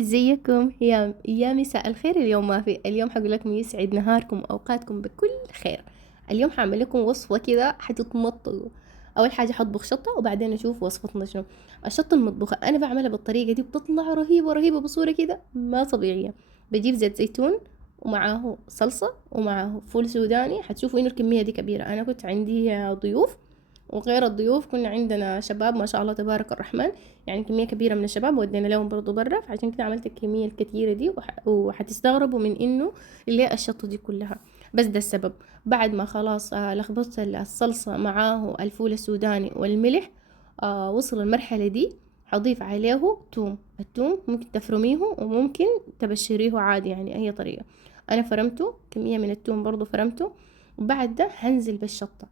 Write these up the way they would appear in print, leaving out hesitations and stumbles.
ازيكم يا مساء الخير. اليوم ما في اليوم حقول لكم يسعد نهاركم واوقاتكم بكل خير. اليوم حاعمل لكم وصفه كده حتتمطوا. اول حاجه حطبخ شطه وبعدين اشوف وصفتنا شنو. الشطه المطبوخه انا بعملها بالطريقه دي بتطلع رهيبه رهيبه بصوره كده ما طبيعيه. بجيب زيت زيتون ومعاه صلصه ومعاه فول سوداني. حتشوفوا انه الكميه دي كبيره. انا كنت عندي ضيوف وغير الضيوف كنا عندنا شباب ما شاء الله تبارك الرحمن. يعني كمية كبيرة من الشباب ودينا لهم برضو برا، فعشان كده عملت الكمية الكتيرة دي وحتستغربوا من انه ليه الشطة دي كلها. بس ده السبب. بعد ما خلاص لخبطت الصلصة معاه الفول السوداني والملح، وصل المرحلة دي حضيف عليه توم. التوم ممكن تفرميه وممكن تبشريه عادي، يعني اي طريقة. انا فرمته كمية من التوم برضو فرمته. وبعد ده هنزل بالشطة،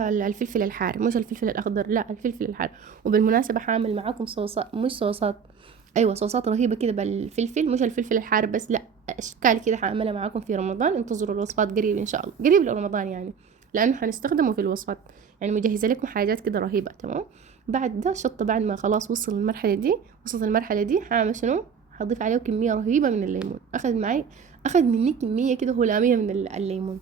الفلفل الحار مش الفلفل الأخضر، لا الفلفل الحار. وبالمناسبة حاعمل معاكم صوصات، مش صوصات، أيوة صوصات رهيبة كده بالفلفل، مش الفلفل الحار بس، لا أشكال كده حاعملها معاكم في رمضان. انتظروا الوصفات قريب إن شاء الله، قريب لرمضان يعني، لأنه حنستخدمه في الوصفات. يعني مجهزة لكم حاجات كده رهيبة. تمام. بعد ده الشطة بعد ما خلاص وصلت المرحلة دي حاعمل شنو؟ هضيف عليه كمية رهيبة من الليمون. أخذ مني كمية كده هلامية من الليمون،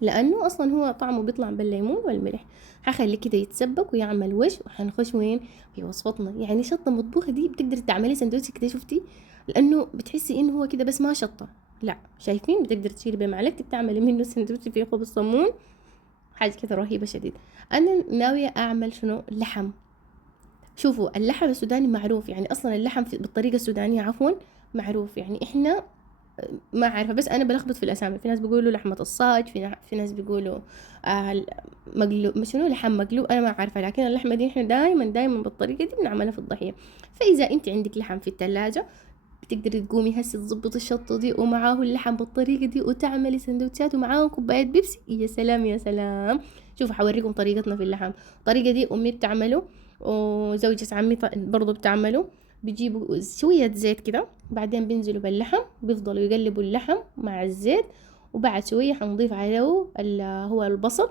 لانه اصلا هو طعمه بيطلع بالليمون والملح. هخليه كده يتسبك ويعمل وش، وهنخش وين؟ في وصفتنا. يعني شطه مطبوخه دي بتقدري تعملي سندوتش كده، شفتي؟ لانه بتحسي انه هو كده بس ما شطه، لا شايفين؟ بتقدر تشيلي بمعلقتك تعملي منه سندوتش فيه خبز صمون. حاجه كده رهيبه شديد. انا ناويه اعمل شنو؟ لحم. شوفوا اللحم السوداني معروف، يعني اصلا اللحم بالطريقه السودانيه عفوا معروف. يعني احنا ما عارفة، بس أنا بلخبط في الأسامي. في ناس بيقولوا لحمة الصاج، في ناس بيقولوا مقلوب، مش شنو لحم مقلوب، أنا ما عارفة. لكن اللحمة دي إحنا دايما بالطريقة دي بنعملها في الضحية. فإذا أنت عندك لحم في التلاجة بتقدري تقومي هسه تظبطي الشطة دي ومعاه اللحم بالطريقة دي وتعملي سندوتشات ومعاه كوباية بيبسي. يا سلام يا سلام. شوفوا حوريكم طريقتنا في اللحم. الطريقة دي أمي بتعمله وزوجة عمي برضو بتعمله. بيجيبوا شوية زيت كده، بعدين بينزلوا باللحم، بيفضلوا يقلبوا اللحم مع الزيت. وبعد شوية حنضيف عليه هو البصل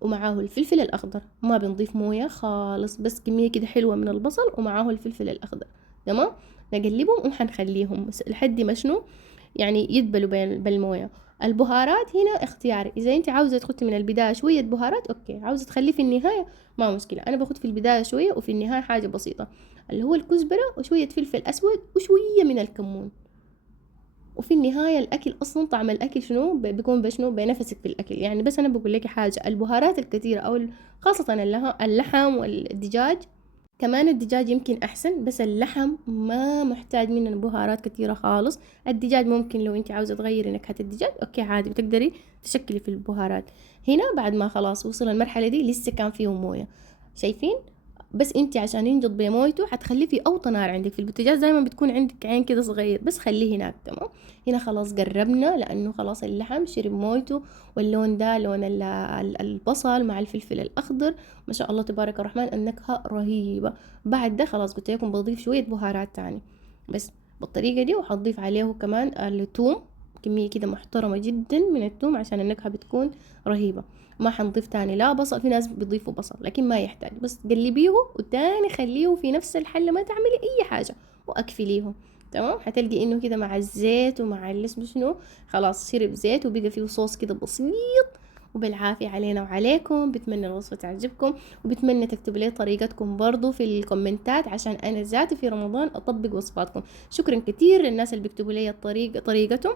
ومعاه الفلفل الأخضر. ما بنضيف موية خالص، بس كمية كده حلوة من البصل ومعاه الفلفل الأخضر. تمام. نقلبهم وحنخليهم لحد ما شنو، يعني يدبلوا بالمويه. البهارات هنا اختياري، اذا انت عاوزه تحطي من البدايه شويه بهارات اوكي، عاوزه تخليه في النهايه ما مشكله. انا باخد في البدايه شويه وفي النهايه حاجه بسيطه، اللي هو الكزبره وشويه فلفل اسود وشويه من الكمون. وفي النهاية الأكل أصلا طعم الأكل شنو بيكون بشنو بنفسك في الأكل يعني. بس أنا بقول لك حاجة، البهارات الكثيرة خاصة اللحم والدجاج. كمان الدجاج يمكن أحسن، بس اللحم ما محتاج مننا بهارات كتيرة خالص. الدجاج ممكن لو انت عاوزة تغيري نكهة الدجاج اوكي عادي بتقدري تشكلي في البهارات. هنا بعد ما خلاص وصل المرحلة دي لسه كان فيه موية، شايفين؟ بس انت عشان ينجض بمويته حتخليه في اوطى نار عندك. في البوتاجاز دايما بتكون عندك عين كده صغير، بس خليه هناك. تمام. هنا خلاص قربنا لانه خلاص اللحم شرب مويته، واللون ده لون البصل مع الفلفل الاخضر. ما شاء الله تبارك الرحمن النكهة رهيبة. بعد ده خلاص قلت لكم بضيف شوية بهارات تاني بس بالطريقة دي. وحضيف عليه كمان الثوم، كمية كده محترمة جدا من الثوم عشان النكهة بتكون رهيبة. ما حنضيف تاني لا بصل، في ناس بيضيفوا بصل لكن ما يحتاج، بس قلبيه وتاني خليه في نفس الحلة، ما تعملي اي حاجة واكفليه. تمام. هتلقي انه كده مع الزيت ومع الاسم شنو خلاص شرب زيت وبقى فيه صوص كده بسيط. وبالعافية علينا وعليكم. بتمنى الوصفة تعجبكم، وبتمنى تكتبوا لي طريقتكم برضو في الكومنتات عشان انا ذاتي في رمضان اطبق وصفاتكم. شكرا كتير للناس اللي بيكتبوا لي طريقتهم.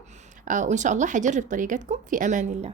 وان شاء الله حجرب طريقتكم. في امان الله.